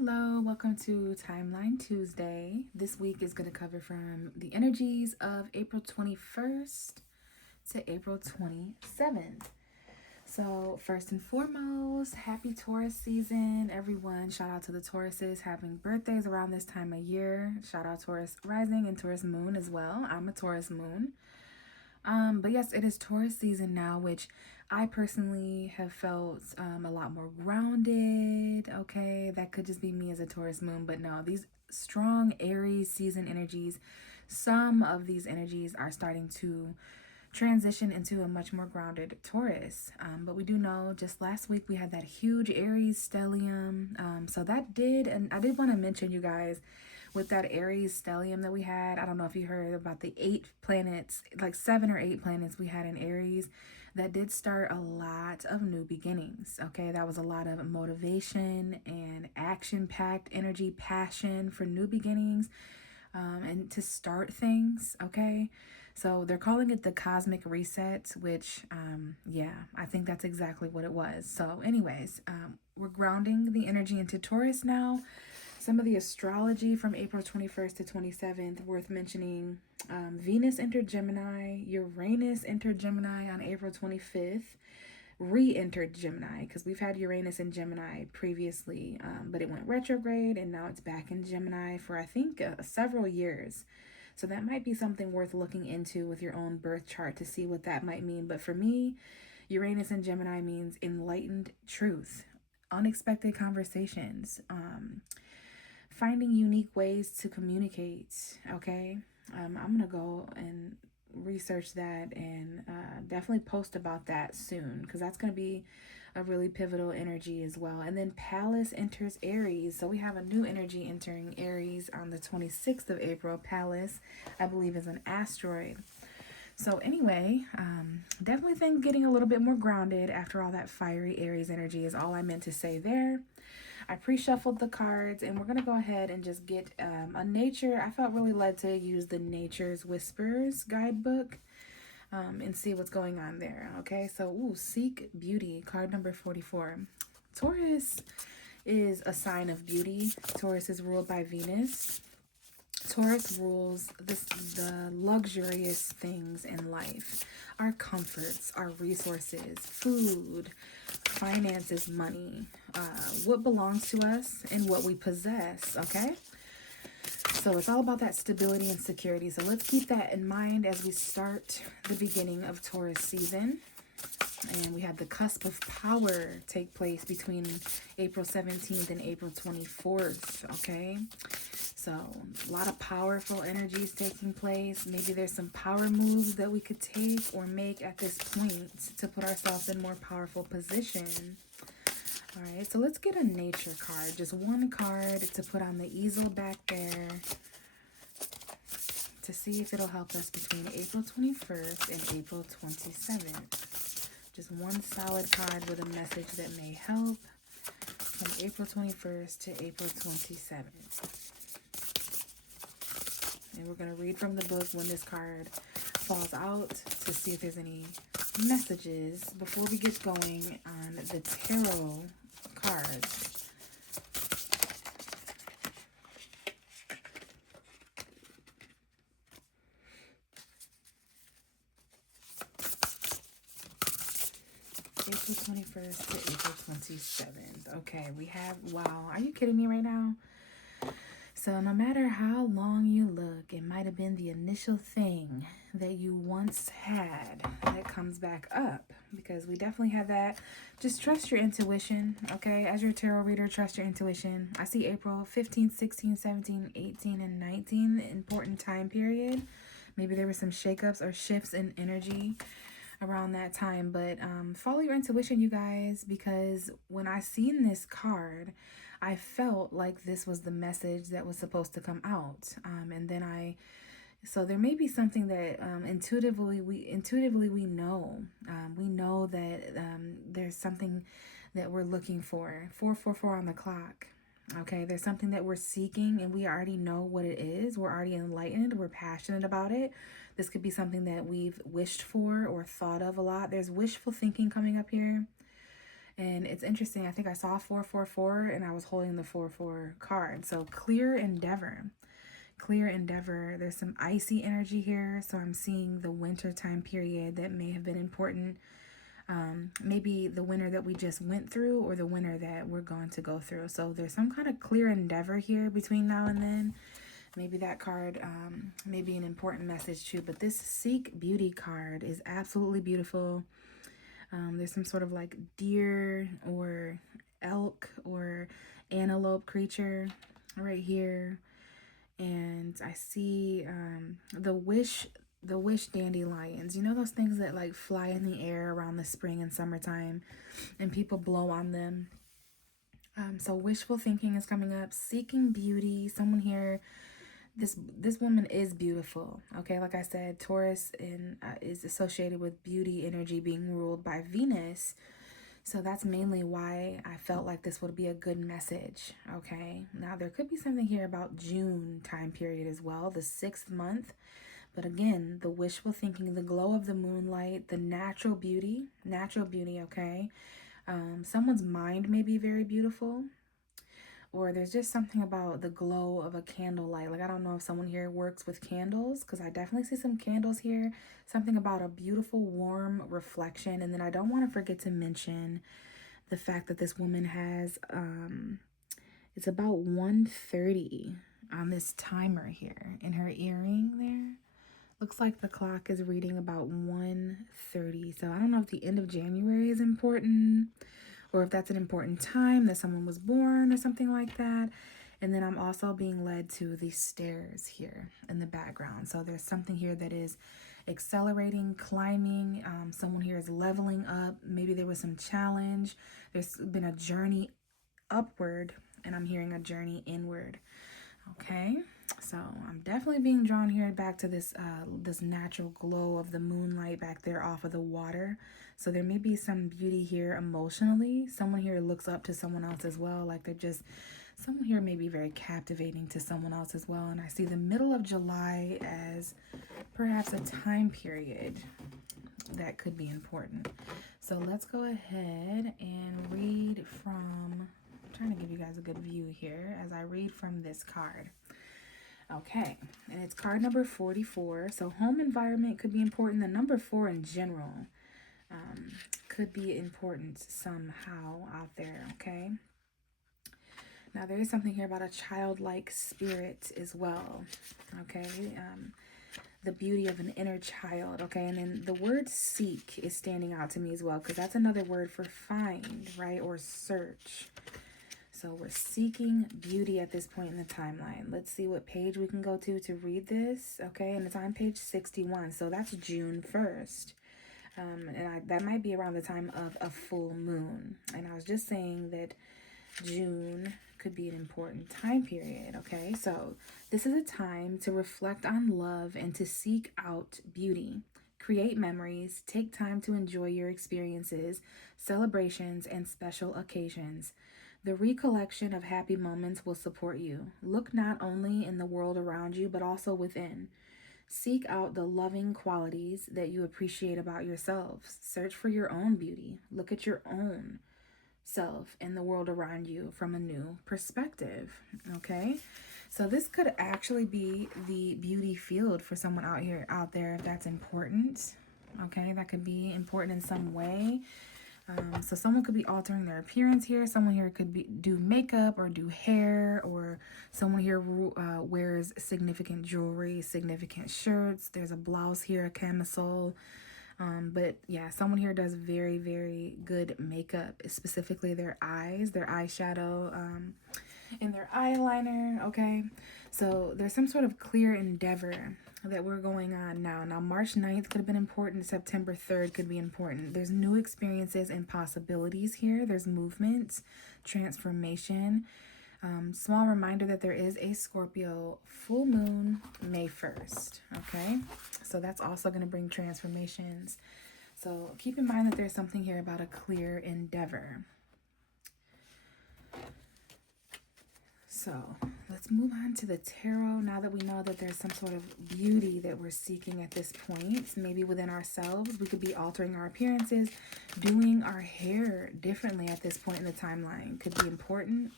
Hello, welcome to Timeline Tuesday. This week is going to cover from the energies of April 21st to April 27th. So, first and foremost, happy Taurus season, everyone. Shout out to the Tauruses having birthdays around this time of year. Shout out Taurus rising and Taurus moon as well. I'm a Taurus moon. But yes, it is Taurus season now, which I personally have felt a lot more grounded. Okay, that could just be me as a Taurus moon, but no, these strong Aries season energies, some of these energies are starting to transition into a much more grounded Taurus. But we do know just last week we had that huge Aries stellium. So that did, and I did want to mention you guys with that Aries stellium that we had. I don't know if you heard about the 8 planets, like 7 or 8 planets we had in Aries. That did start a lot of new beginnings. Okay, that was a lot of motivation and action-packed energy, passion for new beginnings, and to start things. Okay, so they're calling it the cosmic reset, which yeah, I think that's exactly what it was. So anyways, we're grounding the energy into Taurus now. Some of the astrology from April 21st to 27th worth mentioning. Venus entered Gemini, Uranus entered Gemini on April 25th, re-entered Gemini, because we've had Uranus in Gemini previously, but it went retrograde and now it's back in Gemini for I think several years. So that might be something worth looking into with your own birth chart to see what that might mean. But for me, Uranus in Gemini means enlightened truth, unexpected conversations, finding unique ways to communicate. Okay, I'm gonna go and research that and definitely post about that soon, because that's gonna be a really pivotal energy as well. And then Pallas enters Aries, so we have a new energy entering Aries on the 26th of April. Pallas, I believe, is an asteroid. So anyway, definitely think getting a little bit more grounded after all that fiery Aries energy is all I meant to say there. I pre-shuffled the cards, and we're going to go ahead and just get a nature. I felt really led to use the Nature's Whispers guidebook and see what's going on there. Okay, so Seek Beauty, card number 44. Taurus is a sign of beauty. Taurus is ruled by Venus. Taurus rules the luxurious things in life, our comforts, our resources, food, finances, money, what belongs to us and what we possess. Okay, so it's all about that stability and security. So let's keep that in mind as we start the beginning of Taurus season. And we had the cusp of power take place between April 17th and April 24th. Okay, so a lot of powerful energies taking place. Maybe there's some power moves that we could take or make at this point to put ourselves in more powerful position. All right, so let's get a nature card. Just one card to put on the easel back there to see if it'll help us between April 21st and April 27th. Just one solid card with a message that may help from April 21st to April 27th. And we're going to read from the book when this card falls out to see if there's any messages before we get going on the tarot cards. April 21st to April 27th. Okay, we have, wow, are you kidding me right now? So no matter how long you look, it might have been the initial thing that you once had that comes back up, because we definitely have that. Just trust your intuition, okay? As your tarot reader, trust your intuition. I see April 15th, 16th, 17th, 18th, and 19th, important time period. Maybe there were some shakeups or shifts in energy around that time, but follow your intuition, you guys, because when I seen this card, I felt like this was the message that was supposed to come out. And then so there may be something that intuitively we know. We know that there's something that we're looking for. 444 on the clock. Okay, there's something that we're seeking and we already know what it is. We're already enlightened. We're passionate about it. This could be something that we've wished for or thought of a lot. There's wishful thinking coming up here. And it's interesting. I think I saw 444 and I was holding the 4-4 card. So clear endeavor. Clear endeavor. There's some icy energy here. So I'm seeing the winter time period that may have been important. Maybe the winter that we just went through or the winter that we're going to go through. So there's some kind of clear endeavor here between now and then. Maybe that card may be an important message too. But this Seek Beauty card is absolutely beautiful. There's some sort of like deer or elk or antelope creature right here. And I see the wish dandelions. You know those things that like fly in the air around the spring and summertime and people blow on them. So wishful thinking is coming up. Seeking beauty. Someone here, this woman is beautiful. Okay, like I said, Taurus is associated with beauty energy being ruled by Venus. So that's mainly why I felt like this would be a good message, okay? Now, there could be something here about June time period as well, the 6th month. But again, the wishful thinking, the glow of the moonlight, the natural beauty, okay? Someone's mind may be very beautiful. Or there's just something about the glow of a candlelight. Like, I don't know if someone here works with candles, because I definitely see some candles here. Something about a beautiful, warm reflection. And then I don't want to forget to mention the fact that this woman has, it's about 1:30 on this timer here in her earring there. Looks like the clock is reading about 1:30. So I don't know if the end of January is important, or if that's an important time that someone was born or something like that. And then I'm also being led to the stairs here in the background. So there's something here that is accelerating, climbing. Someone here is leveling up. Maybe there was some challenge. There's been a journey upward, and I'm hearing a journey inward. Okay, so I'm definitely being drawn here back to this this natural glow of the moonlight back there off of the water. So there may be some beauty here emotionally. Someone here looks up to someone else as well. Like someone here may be very captivating to someone else as well. And I see the middle of July as perhaps a time period that could be important. So let's go ahead and read from, I'm trying to give you guys a good view here as I read from this card. Okay, and it's card number 44. So home environment could be important. The number 4 in general could be important somehow out there, okay? Now, there is something here about a childlike spirit as well, okay? The beauty of an inner child, okay? And then the word seek is standing out to me as well, because that's another word for find, right? Or search. So we're seeking beauty at this point in the timeline. Let's see what page we can go to read this, okay? And it's on page 61, so that's June 1st. That might be around the time of a full moon. And I was just saying that June could be an important time period, okay? So this is a time to reflect on love and to seek out beauty. Create memories, take time to enjoy your experiences, celebrations, and special occasions. The recollection of happy moments will support you. Look not only in the world around you, but also within. Seek out the loving qualities that you appreciate about yourselves. Search for your own beauty. Look at your own self in the world around you from a new perspective, okay? So this could actually be the beauty field for someone out there, if that's important, okay? That could be important in some way. So someone could be altering their appearance here. Someone here could do makeup or do hair, or someone here wears significant jewelry, significant shirts. There's a blouse here, a camisole. But yeah, someone here does very, very good makeup, specifically their eyes, their eyeshadow, and their eyeliner, okay? So there's some sort of clear endeavor that we're going on now. Now, March 9th could have been important. September 3rd could be important. There's new experiences and possibilities here. There's movement, transformation. Small reminder that there is a Scorpio full moon May 1st, okay? So that's also going to bring transformations. So keep in mind that there's something here about a clear endeavor. So let's let's move on to the tarot. Now that we know that there's some sort of beauty that we're seeking at this point, maybe within ourselves, we could be altering our appearances, doing our hair differently at this point in the timeline. Could be important.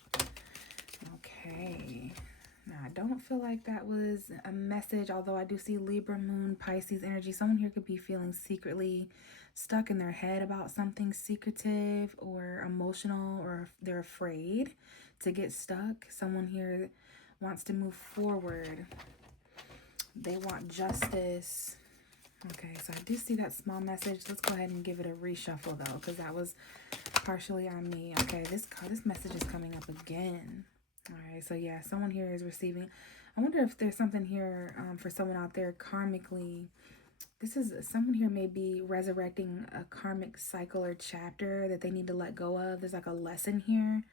Okay. Now, I don't feel like that was a message, although I do see Libra, Moon, Pisces energy. Someone here could be feeling secretly stuck in their head about something secretive or emotional, or they're afraid to get stuck. Someone here wants to move forward. They want justice. Okay, so I do see that small message. Let's go ahead and give it a reshuffle though, because that was partially on me. Okay, this message is coming up again. All right, so yeah, someone here is receiving. I wonder if there's something here for someone out there karmically. This is someone here may be resurrecting a karmic cycle or chapter that they need to let go of. There's like a lesson here.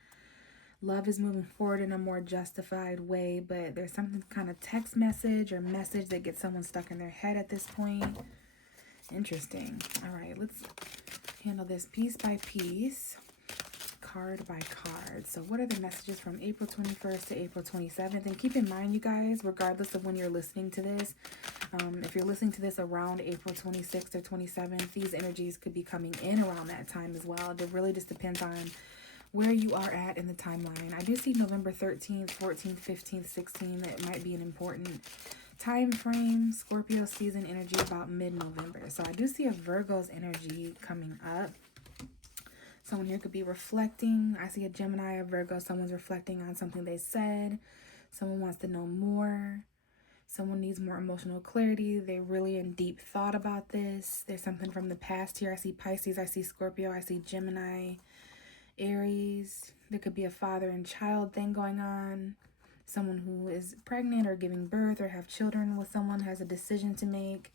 Love is moving forward in a more justified way, but there's something kind of text message or message that gets someone stuck in their head at this point. Interesting. All right, let's handle this piece by piece, card by card. So what are the messages from April 21st to April 27th? And keep in mind, you guys, regardless of when you're listening to this, if you're listening to this around April 26th or 27th, these energies could be coming in around that time as well. It really just depends on where you are at in the timeline. I do see November 13th, 14th, 15th, 16th. That might be an important time frame. Scorpio season energy about mid-November. So I do see a Virgo's energy coming up. Someone here could be reflecting. I see a Gemini, a Virgo. Someone's reflecting on something they said. Someone wants to know more. Someone needs more emotional clarity. They're really in deep thought about this. There's something from the past here. I see Pisces. I see Scorpio. I see Gemini, Aries. There could be a father and child thing going on. Someone who is pregnant or giving birth or have children with someone has a decision to make.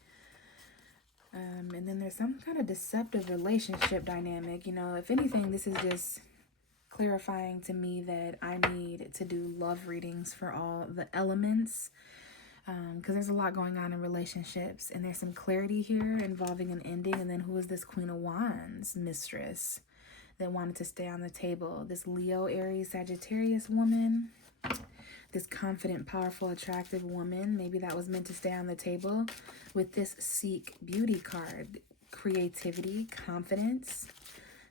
And then there's some kind of deceptive relationship dynamic. You know, if anything, this is just clarifying to me that I need to do love readings for all the elements. Because there's a lot going on in relationships. And there's some clarity here involving an ending. And then who is this Queen of Wands mistress that wanted to stay on the table? This Leo, Aries, Sagittarius woman. This confident, powerful, attractive woman. Maybe that was meant to stay on the table with this Seek Beauty card. Creativity, confidence.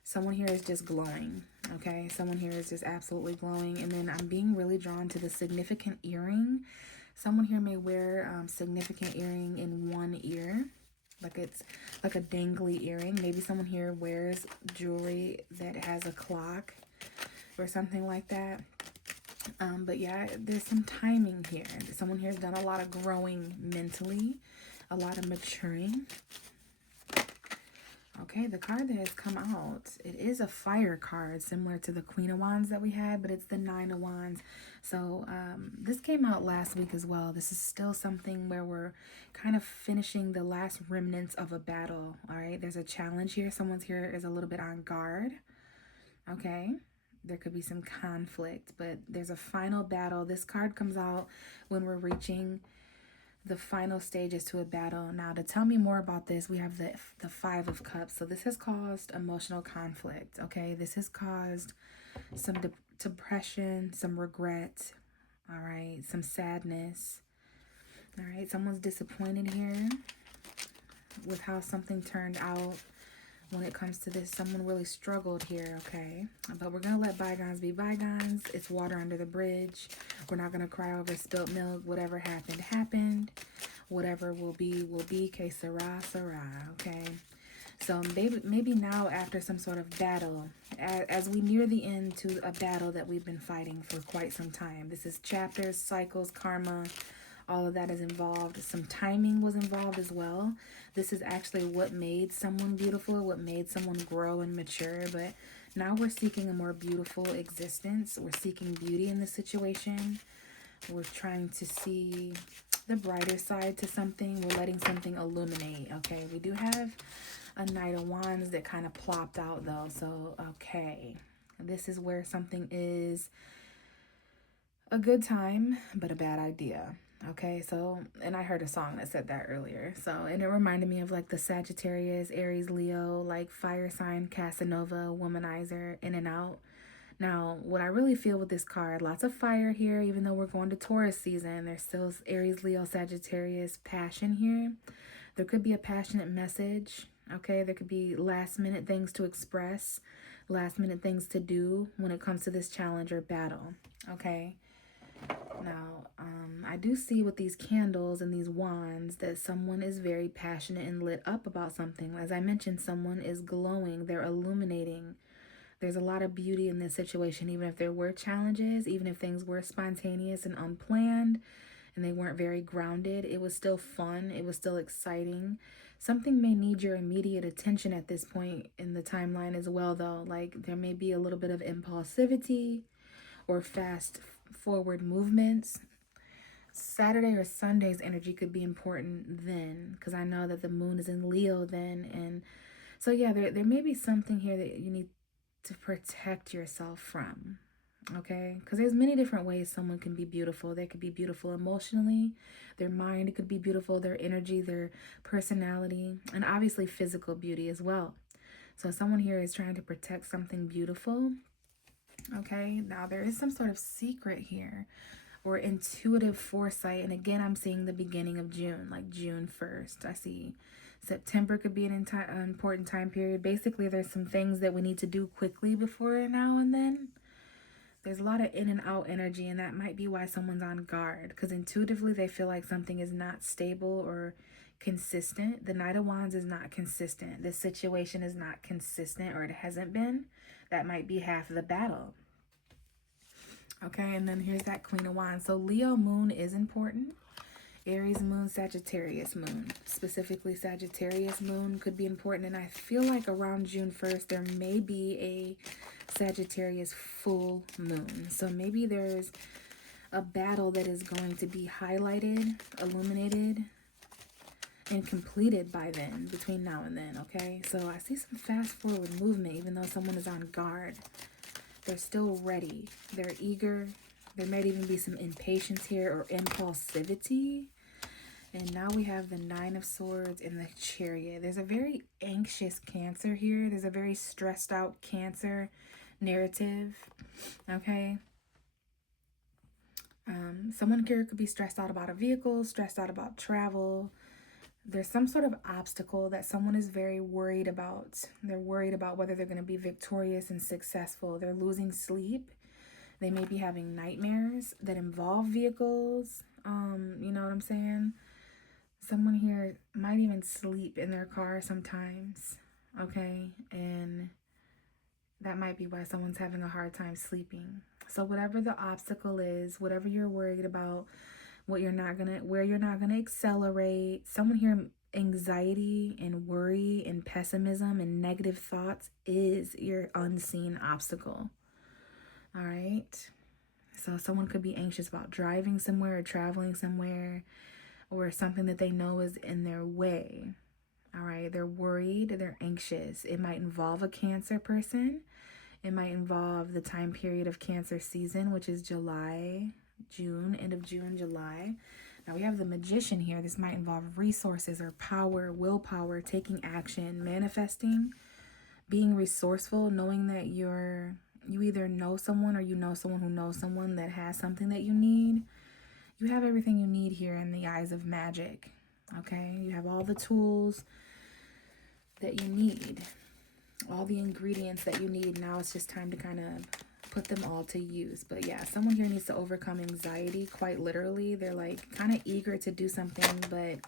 Someone here is just glowing, okay? Someone here is just absolutely glowing. And then I'm being really drawn to the significant earring. Someone here may wear significant earring in one ear. Like it's like a dangly earring. Maybe someone here wears jewelry that has a clock or something like that. But yeah, there's some timing here. Someone here has done a lot of growing mentally, a lot of maturing. Okay, the card that has come out, it is a fire card similar to the Queen of Wands that we had, but it's the Nine of Wands. So this came out last week as well. This is still something where we're kind of finishing the last remnants of a battle. All right, there's a challenge here. Someone's here is a little bit on guard. Okay. There could be some conflict, but there's a final battle. This card comes out when we're reaching the final stages to a battle. Now, to tell me more about this, we have the Five of Cups. So this has caused emotional conflict, okay? This has caused some depression, some regret, all right? Some sadness, all right? Someone's disappointed here with how something turned out. When it comes to this, someone really struggled here, okay? But we're going to let bygones be bygones. It's water under the bridge. We're not going to cry over spilt milk. Whatever happened, happened. Whatever will be. Que sera, sera, okay? So maybe now after some sort of battle, as we near the end to a battle that we've been fighting for quite some time. This is chapters, cycles, karma. All of that is involved. Some timing was involved as well. This is actually what made someone beautiful, what made someone grow and mature. But now we're seeking a more beautiful existence. We're seeking beauty in the situation. We're trying to see the brighter side to something. We're letting something illuminate, okay? We do have a Knight of Wands that kind of plopped out though. So, okay. This is where something is a good time, but a bad idea. Okay, so, and I heard a song that said that earlier. So, and it reminded me of like the Sagittarius, Aries, Leo, like fire sign, Casanova, womanizer, in and out. Now, what I really feel with this card, lots of fire here, even though we're going to Taurus season, there's still Aries, Leo, Sagittarius passion here. There could be a passionate message, okay? There could be last minute things to express, last minute things to do when it comes to this challenge or battle, okay? Now, I do see with these candles and these wands that someone is very passionate and lit up about something. As I mentioned, someone is glowing, they're illuminating. There's a lot of beauty in this situation, even if there were challenges, even if things were spontaneous and unplanned and they weren't very grounded. It was still fun. It was still exciting. Something may need your immediate attention at this point in the timeline as well, though. Like there may be a little bit of impulsivity or fast forward movements. Saturday or Sunday's energy could be important then, because I know that the moon is in Leo then. And so, yeah, there may be something here that you need to protect yourself from, okay? Because there's many different ways someone can be beautiful. They could be beautiful emotionally, their mind could be beautiful, their energy, their personality, and obviously physical beauty as well. So someone here is trying to protect something beautiful, okay? Now there is some sort of secret here or intuitive foresight. And again, I'm seeing the beginning of June, like June 1st. I see September could be an important time period. Basically, there's some things that we need to do quickly before now and then. There's a lot of in and out energy, and that might be why someone's on guard, because intuitively they feel like something is not stable or consistent. The Knight of Wands is not consistent. This situation is not consistent, or it hasn't been. That might be half of the battle. Okay, and then here's that Queen of Wands. So Leo moon is important. Aries moon, Sagittarius moon. Specifically, Sagittarius moon could be important. And I feel like around June 1st, there may be a Sagittarius full moon. So maybe there's a battle that is going to be highlighted, illuminated, and completed by then, between now and then, okay? So I see some fast forward movement, even though someone is on guard. They're still ready. They're eager. There might even be some impatience here or impulsivity. And now we have the Nine of Swords and the Chariot. There's a very anxious Cancer here. There's a very stressed out Cancer narrative. Okay. Someone here could be stressed out about a vehicle, stressed out about travel. There's some sort of obstacle that someone is very worried about. They're worried about whether they're going to be victorious and successful. They're losing sleep. They may be having nightmares that involve vehicles. You know what I'm saying? Someone here might even sleep in their car sometimes. Okay? And that might be why someone's having a hard time sleeping. So whatever the obstacle is, whatever you're worried about, where you're not gonna accelerate. Someone here, anxiety and worry and pessimism and negative thoughts is your unseen obstacle. All right. So someone could be anxious about driving somewhere or traveling somewhere, or something that they know is in their way. All right. They're worried. They're anxious. It might involve a Cancer person. It might involve the time period of Cancer season, which is July, June, end of June, July. Now we have the Magician here. This might involve resources or power, willpower, taking action, manifesting, being resourceful, knowing that you either know someone or you know someone who knows someone that has something that you need. You have everything you need here in the eyes of magic. Okay? You have all the tools that you need, all the ingredients that you need. Now it's just time to kind of put them all to use. But yeah, someone here needs to overcome anxiety, quite literally. They're like kind of eager to do something, but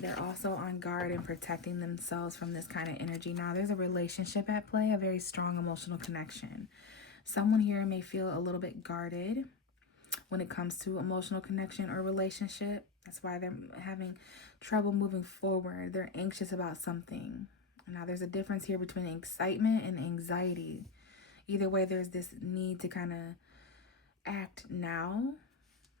they're also on guard and protecting themselves from this kind of energy. Now there's a relationship at play, a very strong emotional connection. Someone here may feel a little bit guarded when it comes to emotional connection or relationship. That's why they're having trouble moving forward. They're anxious about something. Now there's a difference here between excitement and anxiety. Either way, there's this need to kind of act now,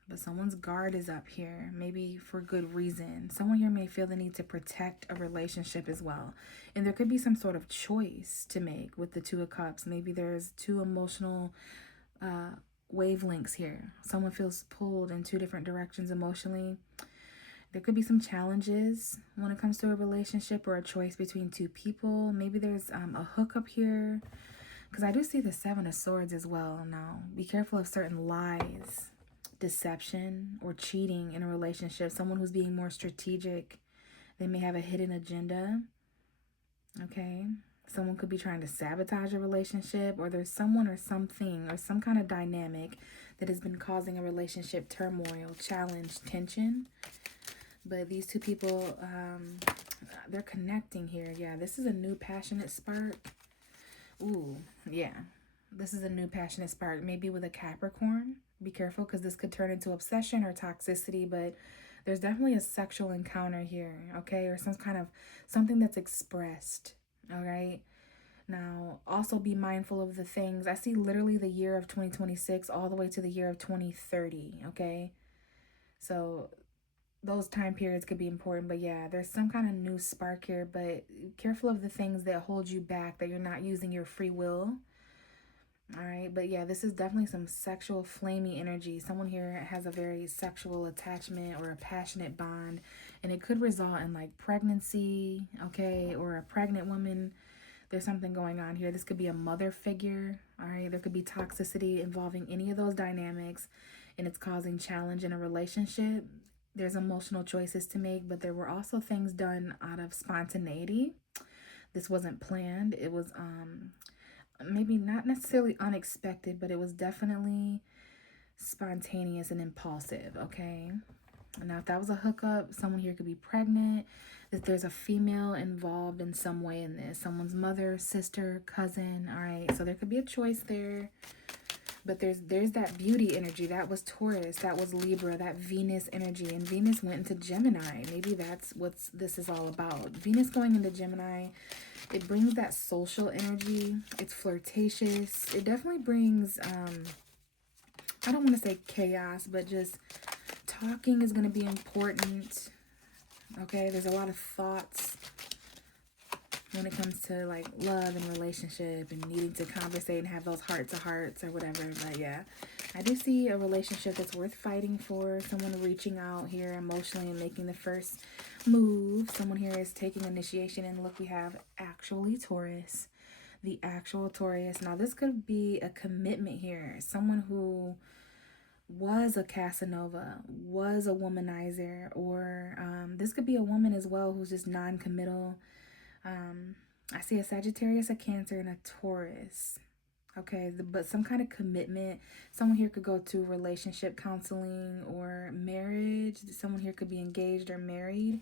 but someone's guard is up here, maybe for good reason. Someone here may feel the need to protect a relationship as well. And there could be some sort of choice to make with the Two of Cups. Maybe there's two emotional wavelengths here. Someone feels pulled in two different directions emotionally. There could be some challenges when it comes to a relationship or a choice between two people. Maybe there's a hookup here. Because I do see the Seven of Swords as well. Now, be careful of certain lies, deception, or cheating in a relationship. Someone who's being more strategic. They may have a hidden agenda. Okay. Someone could be trying to sabotage a relationship, or there's someone or something or some kind of dynamic that has been causing a relationship turmoil, challenge, tension. But these two people, they're connecting here. Yeah, this is a new passionate spark. Ooh, yeah. This is a new passionate spark, maybe with a Capricorn. Be careful because this could turn into obsession or toxicity, but there's definitely a sexual encounter here, okay? Or some kind of something that's expressed, all right? Now, also be mindful of the things. I see literally the year of 2026 all the way to the year of 2030, okay? So those time periods could be important, but yeah, there's some kind of new spark here, but careful of the things that hold you back, that you're not using your free will. All right, but yeah, this is definitely some sexual flamey energy. Someone here has a very sexual attachment or a passionate bond, and it could result in like pregnancy, okay, or a pregnant woman. There's something going on here. This could be a mother figure, all right? There could be toxicity involving any of those dynamics, and it's causing challenge in a relationship. There's emotional choices to make, but there were also things done out of spontaneity. This wasn't planned. It was maybe not necessarily unexpected, but it was definitely spontaneous and impulsive, okay? Now, if that was a hookup, someone here could be pregnant. If there's a female involved in some way in this, someone's mother, sister, cousin, all right? So there could be a choice there. But there's that beauty energy. That was Taurus. That was Libra. That Venus energy. And Venus went into Gemini. Maybe that's what this is all about. Venus going into Gemini, it brings that social energy. It's flirtatious. It definitely brings, I don't want to say chaos, but just talking is going to be important. Okay, there's a lot of thoughts when it comes to like love and relationship and needing to conversate and have those heart-to-hearts or whatever. But yeah, I do see a relationship that's worth fighting for. Someone reaching out here emotionally and making the first move. Someone here is taking initiation. And look, we have actually Taurus. The actual Taurus. Now, this could be a commitment here. Someone who was a Casanova, was a womanizer, or this could be a woman as well who's just non-committal. I see a Sagittarius, a Cancer, and a Taurus. Okay, but some kind of commitment. Someone here could go to relationship counseling or marriage. Someone here could be engaged or married.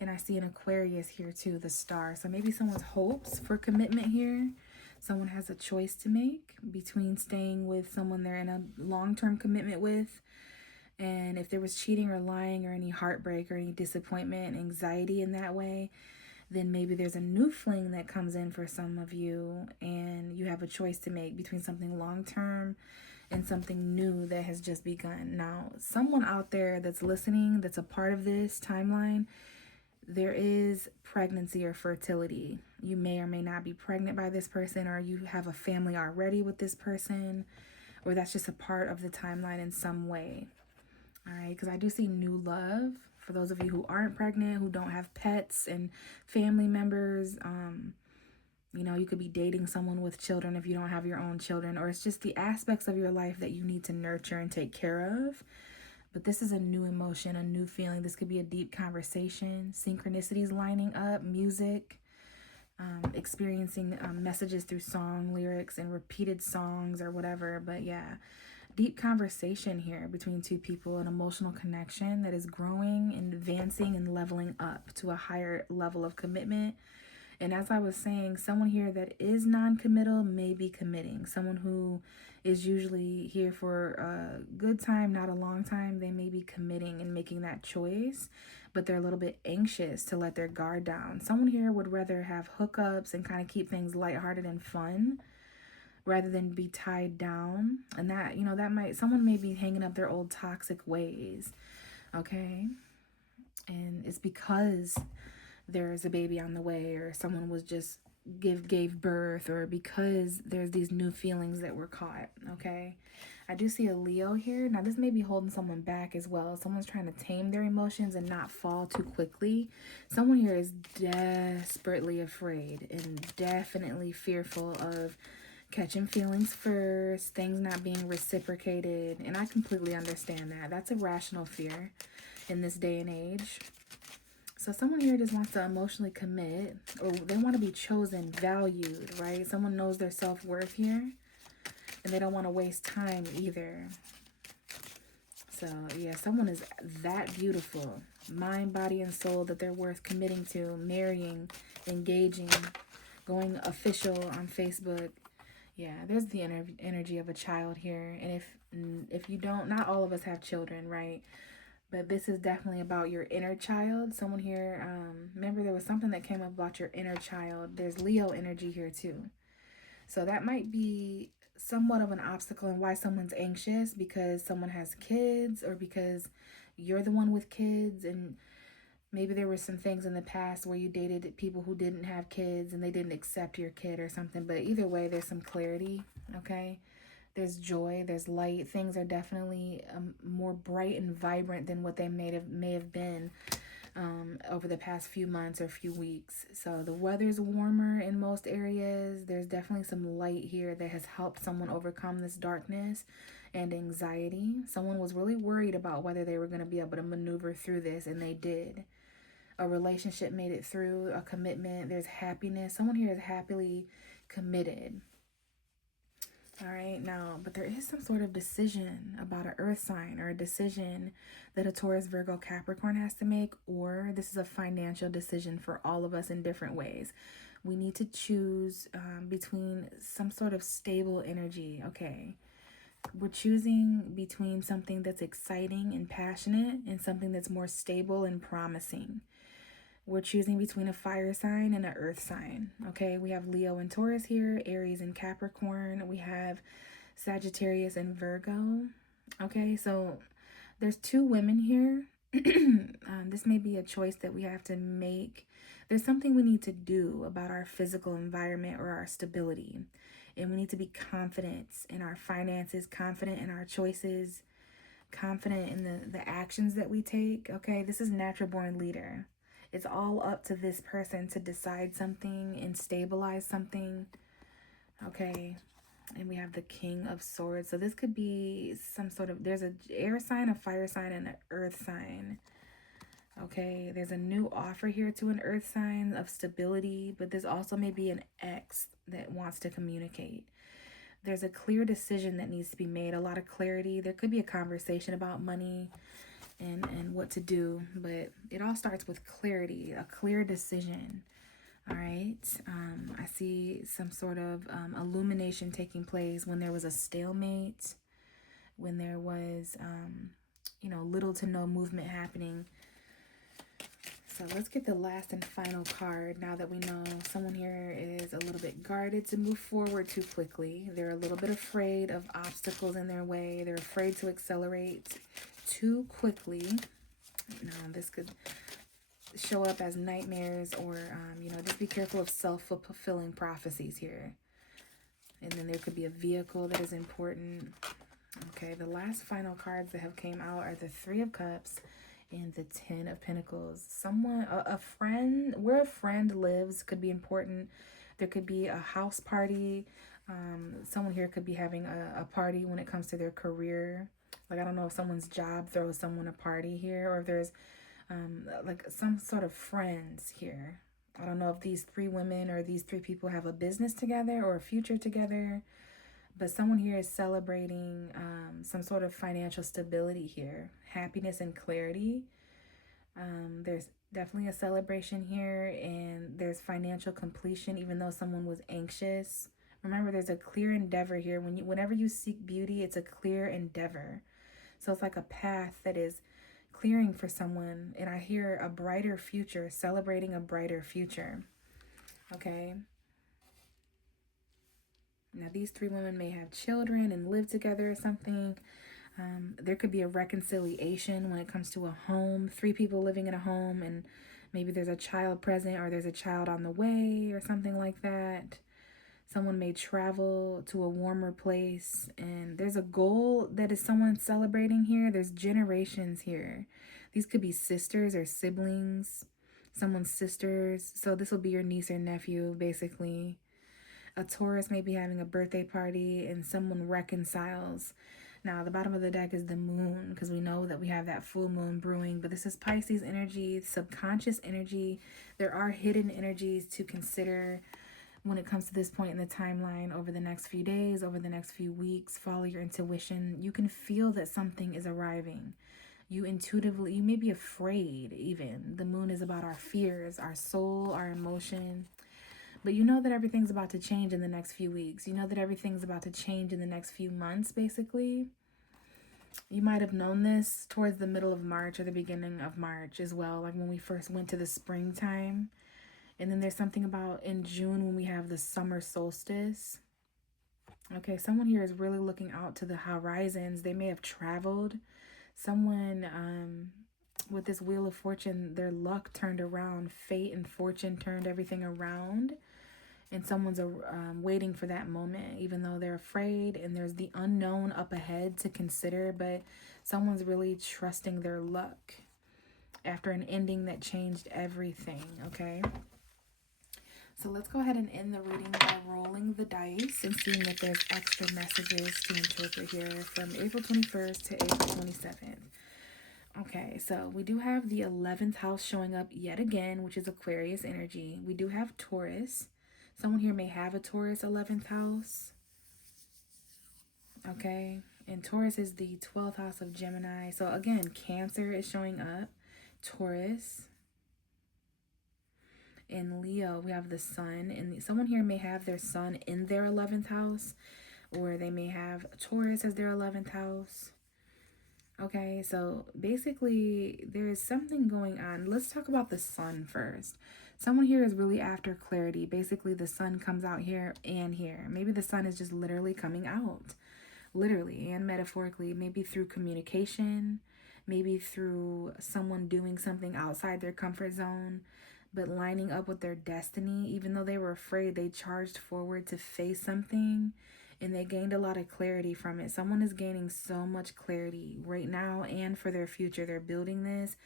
And I see an Aquarius here too, the star. So maybe someone's hopes for commitment here. Someone has a choice to make between staying with someone they're in a long-term commitment with. And if there was cheating or lying or any heartbreak or any disappointment, anxiety in that way, then maybe there's a new fling that comes in for some of you, and you have a choice to make between something long-term and something new that has just begun. Now, someone out there that's listening, that's a part of this timeline, there is pregnancy or fertility. You may or may not be pregnant by this person, or you have a family already with this person, or that's just a part of the timeline in some way. All right, because I do see new love. For those of you who aren't pregnant, who don't have pets and family members, you know, you could be dating someone with children if you don't have your own children, or it's just the aspects of your life that you need to nurture and take care of. But this is a new emotion, a new feeling. This could be a deep conversation, synchronicities lining up, music, experiencing messages through song lyrics and repeated songs or whatever. But yeah, deep conversation here between two people, an emotional connection that is growing and advancing and leveling up to a higher level of commitment. And as I was saying, someone here that is non-committal may be committing. Someone who is usually here for a good time, not a long time, they may be committing and making that choice, but they're a little bit anxious to let their guard down. Someone here would rather have hookups and kind of keep things lighthearted and fun rather than be tied down. And that, you know, someone may be hanging up their old toxic ways, okay? And it's because there's a baby on the way, or someone was just gave birth, or because there's these new feelings that were caught, okay? I do see a Leo here. Now, this may be holding someone back as well. Someone's trying to tame their emotions and not fall too quickly. Someone here is desperately afraid and definitely fearful of catching feelings first, things not being reciprocated. And I completely understand that. That's a rational fear in this day and age. So someone here just wants to emotionally commit, or they want to be chosen, valued, right? Someone knows their self-worth here, and they don't want to waste time either. So yeah, someone is that beautiful, mind, body, and soul, that they're worth committing to, marrying, engaging, going official on Facebook. Yeah, there's the energy of a child here. And if you don't, not all of us have children, right? But this is definitely about your inner child. Someone here, remember there was something that came up about your inner child. There's Leo energy here too. So that might be somewhat of an obstacle in why someone's anxious, because someone has kids, or because you're the one with kids, and maybe there were some things in the past where you dated people who didn't have kids and they didn't accept your kid or something. But either way, there's some clarity, okay? There's joy, there's light. Things are definitely more bright and vibrant than what they may have been over the past few months or few weeks. So the weather's warmer in most areas. There's definitely some light here that has helped someone overcome this darkness and anxiety. Someone was really worried about whether they were going to be able to maneuver through this, and they did. A relationship made it through, a commitment. There's happiness. Someone here is happily committed. All right, now, but there is some sort of decision about an earth sign, or a decision that a Taurus, Virgo, Capricorn has to make, or this is a financial decision for all of us in different ways. We need to choose between some sort of stable energy, okay? We're choosing between something that's exciting and passionate and something that's more stable and promising. We're choosing between a fire sign and an earth sign. Okay, we have Leo and Taurus here, Aries and Capricorn. We have Sagittarius and Virgo. Okay, so there's two women here. This may be a choice that we have to make. There's something we need to do about our physical environment or our stability. And we need to be confident in our finances, confident in our choices, confident in the actions that we take. Okay, this is natural born leader. It's all up to this person to decide something and stabilize something. Okay. And we have the King of Swords. So this could be some sort of, there's an air sign, a fire sign, and an earth sign. Okay. There's a new offer here to an earth sign of stability, but there's also maybe an ex that wants to communicate. There's a clear decision that needs to be made, a lot of clarity. There could be a conversation about money and what to do, but it all starts with clarity, a clear decision. All right. I see some sort of illumination taking place when there was a stalemate, when there was, little to no movement happening. So let's get the last and final card now that we know someone here is a little bit guarded to move forward too quickly. They're a little bit afraid of obstacles in their way. They're afraid to accelerate too quickly. Now, this could show up as nightmares, or, just be careful of self-fulfilling prophecies here. And then there could be a vehicle that is important. Okay, the last final cards that have came out are the Three of Cups and the Ten of Pentacles. Someone, a friend, where a friend lives could be important. There could be a house party. Someone here could be having a party when it comes to their career. Like, I don't know if someone's job throws someone a party here, or if there's like some sort of friends here. I don't know if these three women or these three people have a business together or a future together, but someone here is celebrating some sort of financial stability here, happiness and clarity. There's definitely a celebration here, and there's financial completion, even though someone was anxious. Remember, there's a clear endeavor here. Whenever you seek beauty, it's a clear endeavor. So it's like a path that is clearing for someone, and I hear a brighter future, celebrating a brighter future. Okay. Now, these three women may have children and live together or something. There could be a reconciliation when it comes to a home. Three people living in a home, and maybe there's a child present, or there's a child on the way, or something like that. Someone may travel to a warmer place, and there's a goal that is someone celebrating here. There's generations here. These could be sisters or siblings, someone's sisters. So this will be your niece or nephew, basically. a Taurus may be having a birthday party and someone reconciles. Now, the bottom of the deck is the moon, because we know that we have that full moon brewing, but this is Pisces energy, subconscious energy. There are hidden energies to consider when it comes to this point in the timeline over the next few days, over the next few weeks. Follow your intuition. You can feel that something is arriving. You intuitively, you may be afraid even. The moon is about our fears, our soul, our emotion. But you know that everything's about to change in the next few weeks. You know that everything's about to change in the next few months, basically. You might have known this towards the middle of March or the beginning of March as well, like when we first went to the springtime. And then there's something about in June when we have the summer solstice. Okay, someone here is really looking out to the horizons. They may have traveled. Someone with this Wheel of Fortune, their luck turned around. Fate and fortune turned everything around. And someone's waiting for that moment, even though they're afraid and there's the unknown up ahead to consider. But someone's really trusting their luck after an ending that changed everything, okay? So let's go ahead and end the reading by rolling the dice and seeing if there's extra messages to interpret here from April 21st to April 27th. Okay, so we do have the 11th house showing up yet again, which is Aquarius energy. We do have Taurus. Someone here may have a Taurus 11th house. Okay, and Taurus is the 12th house of Gemini. So again, Cancer is showing up. Taurus. In Leo, we have the sun, and someone here may have their sun in their 11th house, or they may have Taurus as their 11th house. Okay, so basically there is something going on. Let's talk about the sun first. Someone here is really after clarity. Basically, the sun comes out here and here. Maybe the sun is just literally coming out, literally and metaphorically, maybe through communication, maybe through someone doing something outside their comfort zone, but lining up with their destiny. Even though they were afraid, they charged forward to face something, and they gained a lot of clarity from it. Someone is gaining so much clarity right now and for their future. They're building this.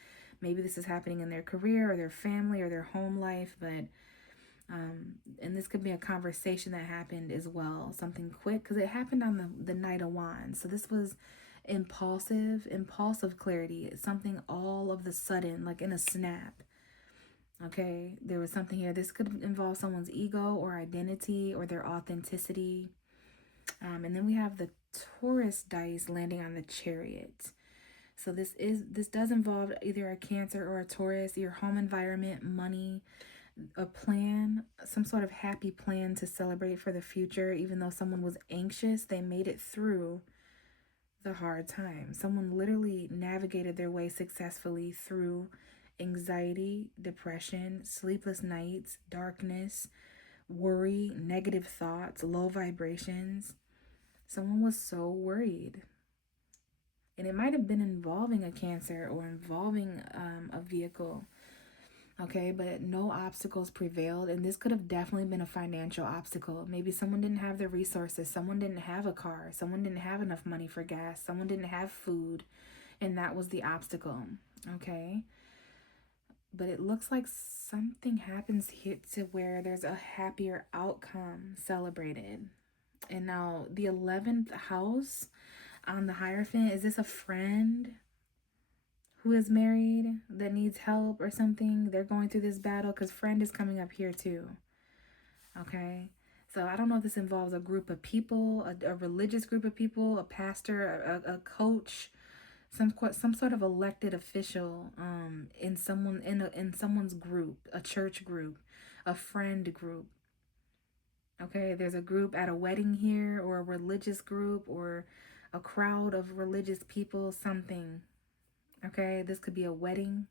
Maybe this is happening in their career or their family or their home life, but and this could be a conversation that happened as well, something quick, because it happened on the Knight of Wands. So this was impulsive clarity. It's something all of the sudden, like in a snap. Okay, there was something here. This could involve someone's ego or identity or their authenticity. And then we have the Taurus dice landing on the Chariot. So this does involve either a Cancer or a Taurus, your home environment, money, a plan, some sort of happy plan to celebrate for the future. Even though someone was anxious, they made it through the hard time. Someone literally navigated their way successfully through anxiety, depression, sleepless nights, darkness, worry, negative thoughts, low vibrations. Someone was so worried. And it might have been involving a Cancer or involving a vehicle. Okay, but no obstacles prevailed. And this could have definitely been a financial obstacle. Maybe someone didn't have the resources. Someone didn't have a car. Someone didn't have enough money for gas. Someone didn't have food. And that was the obstacle. Okay. But it looks like something happens here to where there's a happier outcome celebrated. And now the 11th house on the Hierophant, is this a friend who is married that needs help or something? They're going through this battle, because friend is coming up here too. Okay. So I don't know if this involves a group of people, a religious group of people, a pastor, a coach, some sort of elected official in someone's group, a church group, a friend group. Okay, there's a group at a wedding here, or a religious group, or a crowd of religious people, something. Okay, this could be a wedding,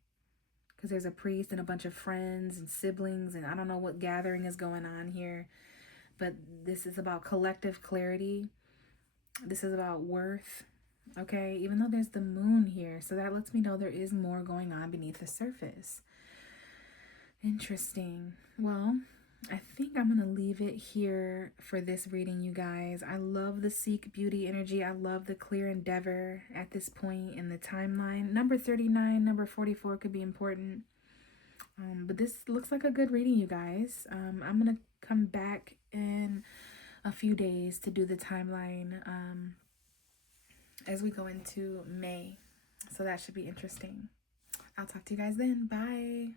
because there's a priest and a bunch of friends and siblings, and I don't know what gathering is going on here, but this is about collective clarity. This is about worth. Okay, even though there's the moon here, so that lets me know there is more going on beneath the surface. Interesting. Well, I think I'm going to leave it here for this reading, you guys. I love the Seek Beauty energy. I love the clear endeavor at this point in the timeline. Number 39, number 44 could be important. But this looks like a good reading, you guys. I'm going to come back in a few days to do the timeline as we go into May. So that should be interesting. I'll talk to you guys then. Bye.